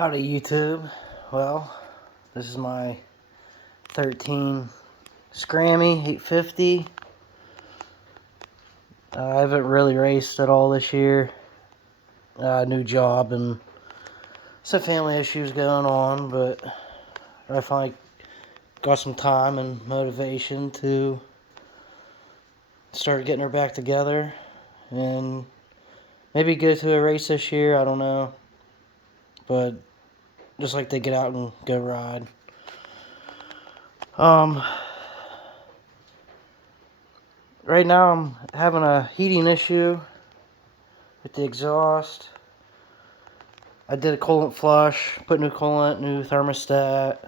Howdy YouTube. Well, this is my 13 Scrammy 850. I haven't really raced at all this year. New job and some family issues going on, but I finally got some time and motivation to start getting her back together and maybe go to a race this year. I don't know, but just like to get out and go ride. Right now I'm having a heating issue with the exhaust. I did a coolant flush, put new coolant, new thermostat.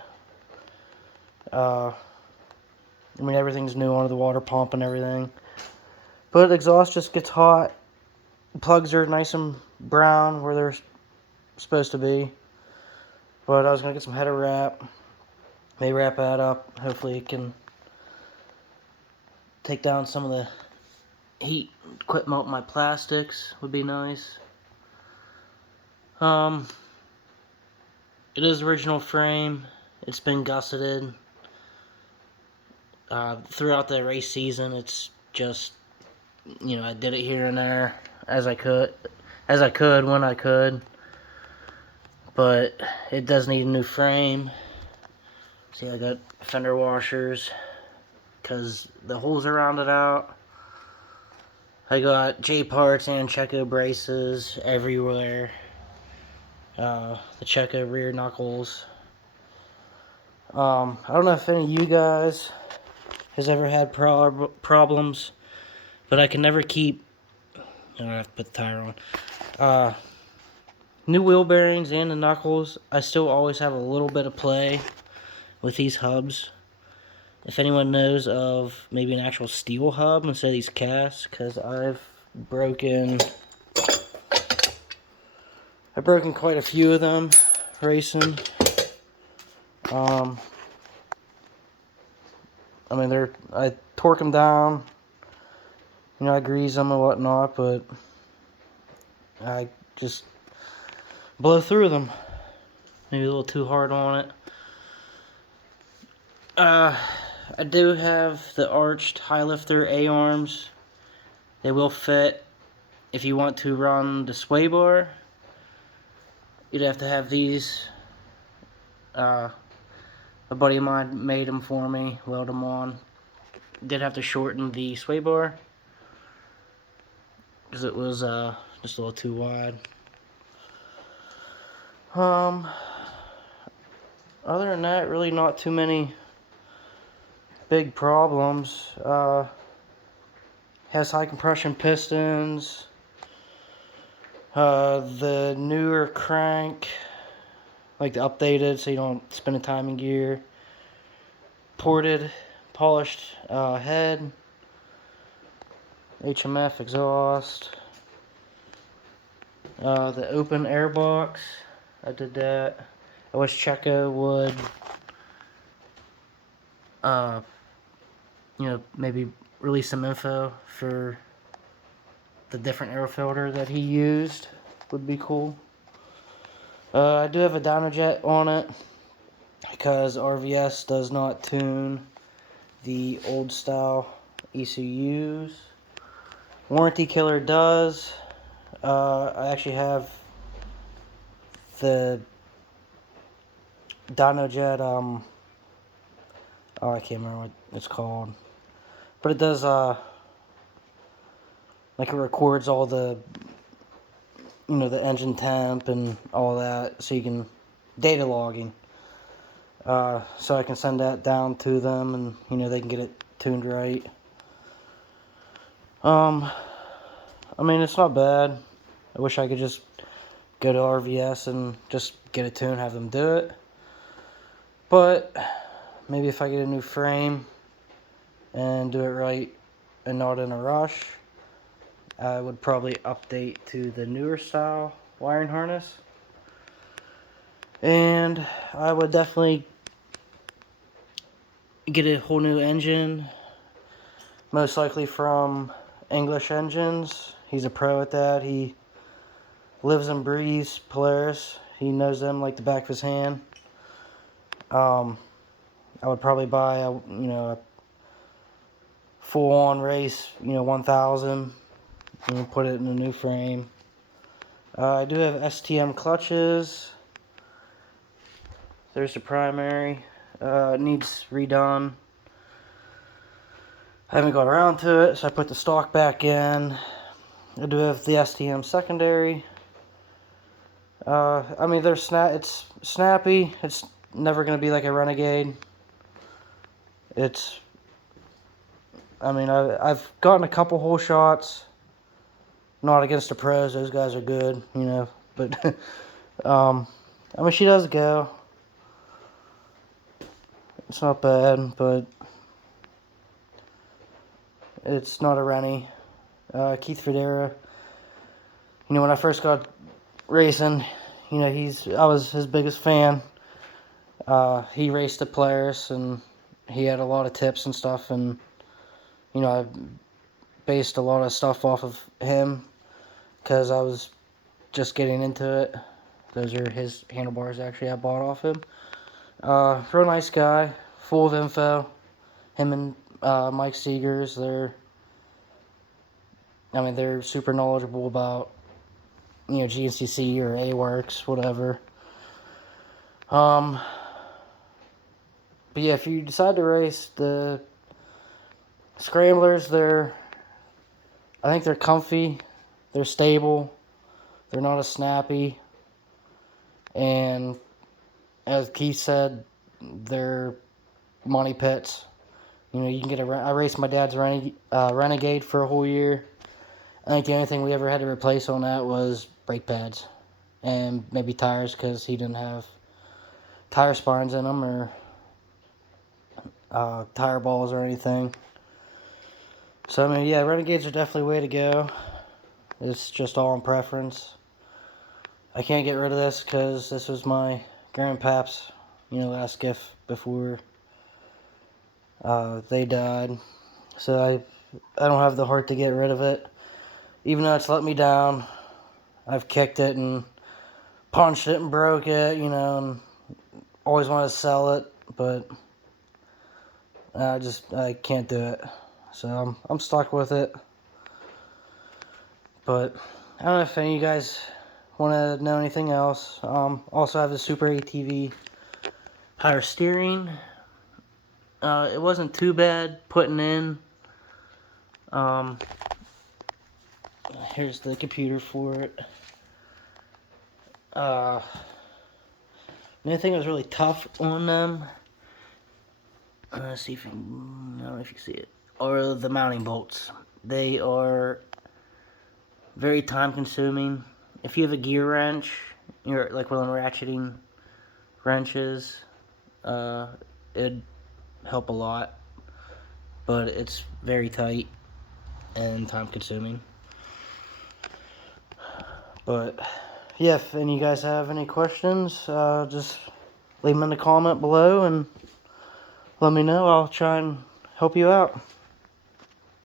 Everything's new under the water pump and everything. But the exhaust just gets hot. The plugs are nice and brown where they're supposed to be. But I was going to get some header wrap. May wrap that up. Hopefully it can take down some of the heat. Quit melting my plastics would be nice. It is original frame. It's been gusseted. Throughout the race season, it's just, I did it here and there as I could when I could. But it does need a new frame. See, I got fender washers because the holes are rounded out. I got J parts and Checo braces everywhere. The Checo rear knuckles. I don't know if any of you guys has ever had problems, but I can never keep. I have to put the tire on. New wheel bearings and the knuckles. I still always have a little bit of play with these hubs. If anyone knows of maybe an actual steel hub instead of these casts, because I've broken quite a few of them racing. I torque them down, I grease them and whatnot, but I just blow through them. Maybe a little too hard on it. I do have the arched high lifter A-arms. They will fit. If you want to run the sway bar, you'd have to have these. A buddy of mine made them for me, welded them on. Did have to shorten the sway bar because it was just a little too wide. Other than that, really not too many big problems. Has high compression pistons. The newer crank, like the updated, so you don't spin a timing gear. Ported, polished head. HMF exhaust. The open air box, I did that. I wish Checo would, maybe release some info for the different air filter that he used. Would be cool. I do have a dyno jet on it because RVS does not tune the old style ECUs. Warranty Killer does. I actually have the dyno jet, I can't remember what it's called, but it does, it records all the, the engine temp and all that, so you can, data logging, so I can send that down to them, and, they can get it tuned right. It's not bad. I wish I could just go to RVS and just get it tuned, have them do it. But maybe if I get a new frame and do it right and not in a rush, I would probably update to the newer style wiring harness. And I would definitely get a whole new engine, most likely from English Engines. He's a pro at that. He lives and breathes Polaris. He knows them like the back of his hand. I would probably buy a full-on race, 1000, and put it in a new frame. I do have STM clutches. There's the primary. It needs redone. I haven't got around to it, so I put the stock back in. I do have the STM secondary. I mean, it's snappy. It's never going to be like a Renegade. I've gotten a couple hole shots. Not against the pros. Those guys are good, But, I mean, she does go. It's not bad, but it's not a Rennie. Keith Federa. When I first got racing, I was his biggest fan. He raced the Polaris, and he had a lot of tips and stuff, and I based a lot of stuff off of him because I was just getting into it. Those are his handlebars, actually, I bought off him. Real nice guy, full of info. Him and Mike Seegers, they're super knowledgeable about GNCC or A-Works, whatever. But yeah, if you decide to race the scramblers, I think they're comfy, they're stable, they're not as snappy, and as Keith said, they're money pits. You can get I raced my dad's Renegade for a whole year. I think the only thing we ever had to replace on that was brake pads and maybe tires because he didn't have tire spines in them or tire balls or anything. So, yeah, Renegades are definitely the way to go. It's just all in preference. I can't get rid of this because this was my grandpap's, last gift before they died. So I don't have the heart to get rid of it. Even though it's let me down, I've kicked it and punched it and broke it, and always wanted to sell it, but I can't do it. So I'm stuck with it. But I don't know if any of you guys want to know anything else. Also have the Super ATV power steering. It wasn't too bad putting in. Here's the computer for it. The only thing that was really tough on them, let's see if I don't know if you can see it, are the mounting bolts. They are very time consuming. If you have a gear wrench, like one of the ratcheting wrenches, it'd help a lot, but it's very tight and time consuming. But yeah, if any of you guys have any questions, just leave them in the comment below and let me know. I'll try and help you out.